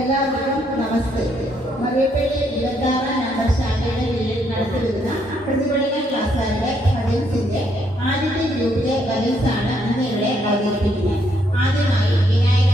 എല്ലാവർക്കും നമസ്തേ. മറിയപ്പേട്ട് ഇരുപത്താറ് നമ്പർ ശാഖയുടെ കീഴിൽ നടത്തിവരുന്ന പ്രതിഫലന ക്ലാസ്സുകാരുടെ വലൻസിന്റെ ആദ്യത്തെ ഗ്രൂപ്പിലെ വലൻസാണ് അന്ന് ഇവിടെ അവതരിപ്പിക്കുന്നത്. ആദ്യമായി വിനായക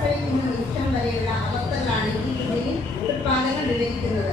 ഫാക്ടറിയിൽ നിന്ന് നിമിഷം വരെയുള്ള അവസ്ഥകളാണ് ഈ കൃഷിയിൽ ഉത്പാദനം വിവരിക്കുന്നത്.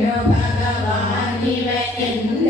ഭഗവാനിവ എന്ന്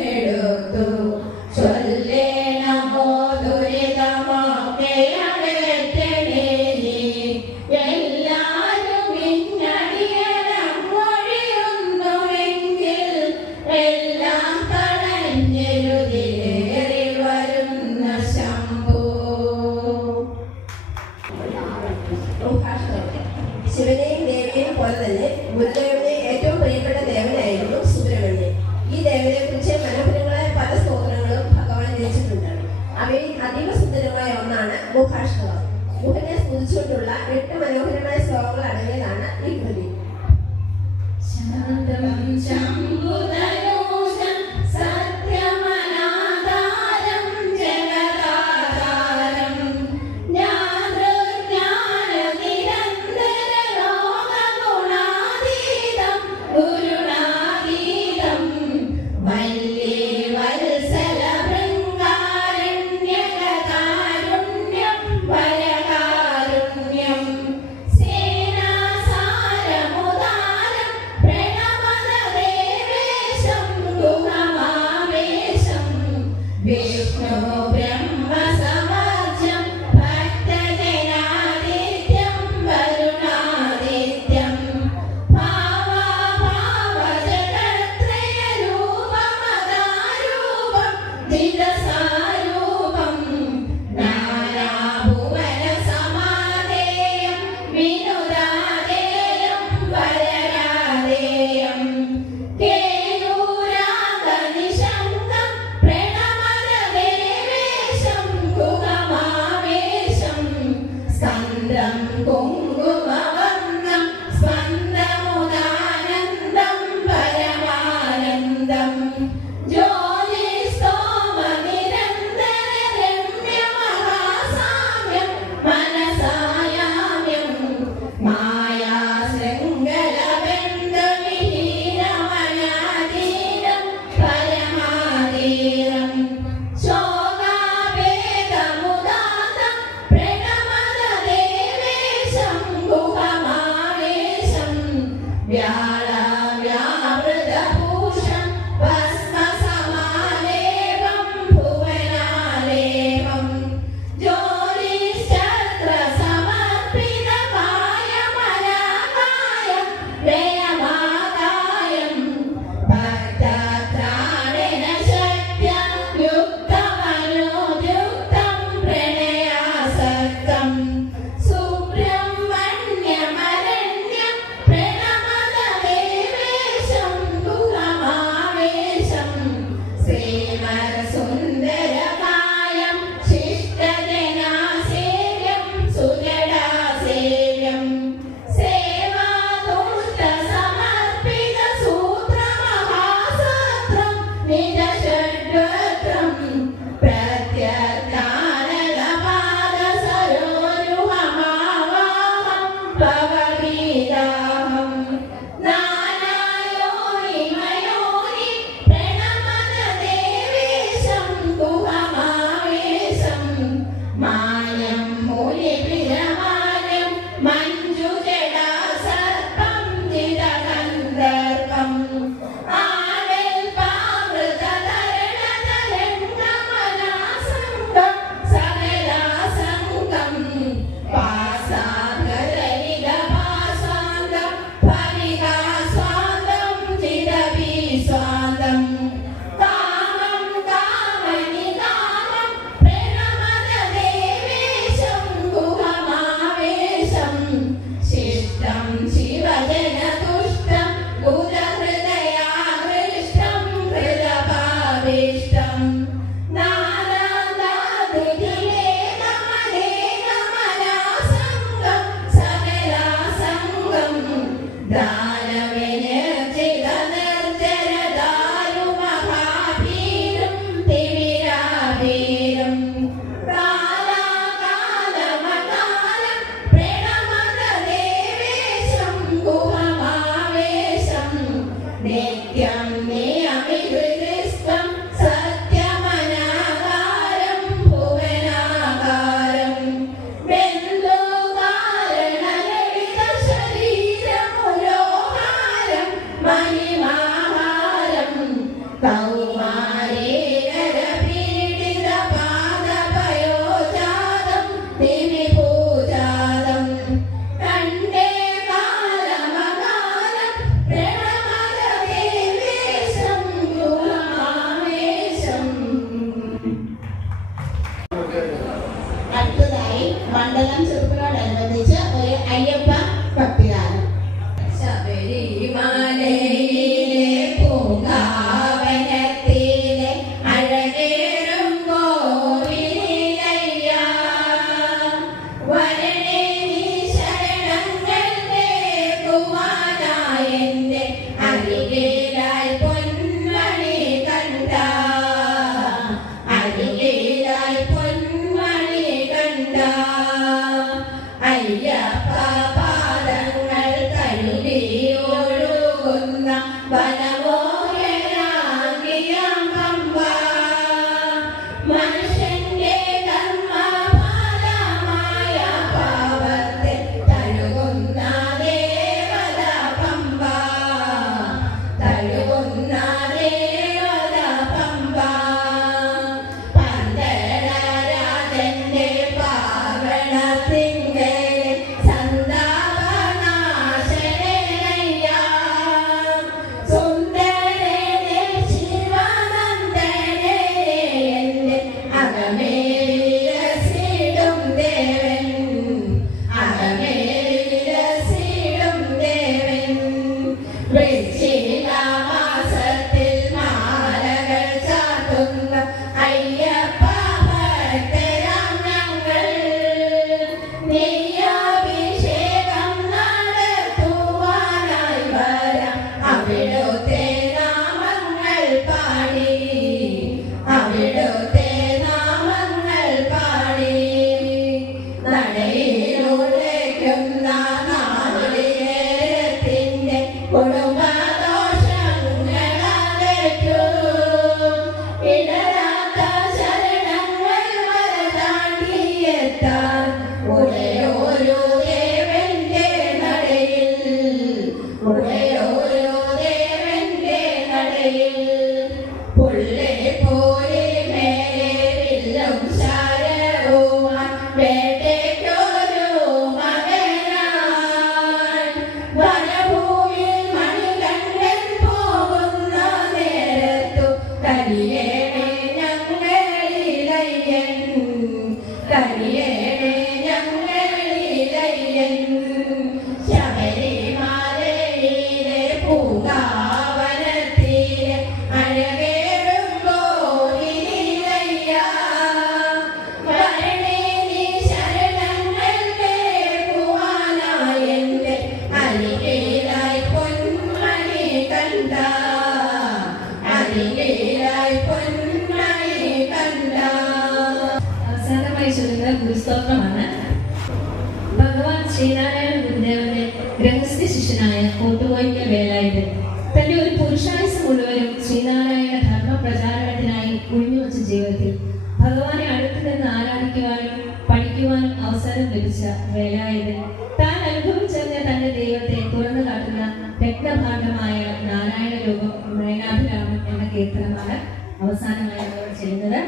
ചെയ്യുന്നത്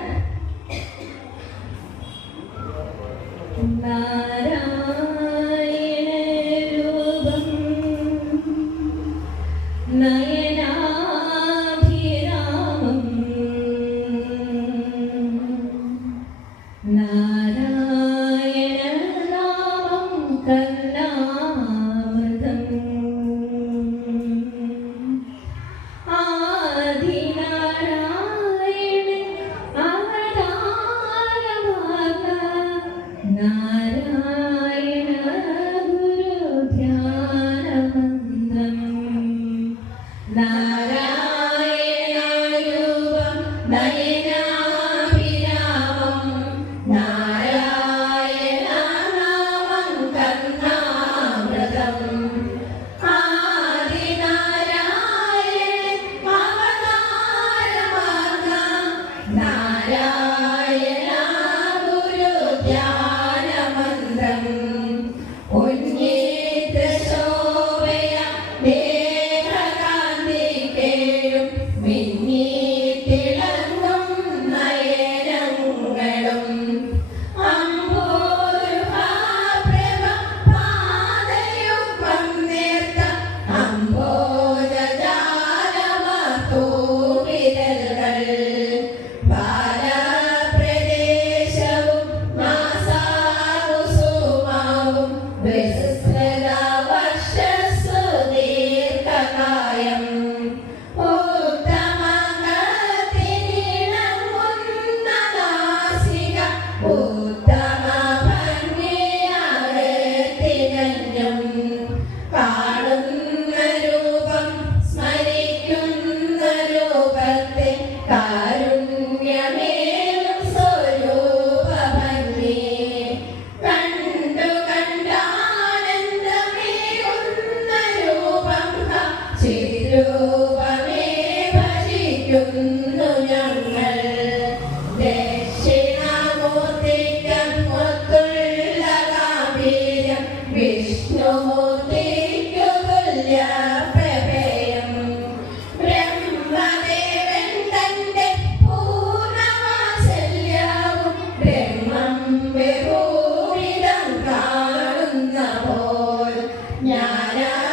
Hare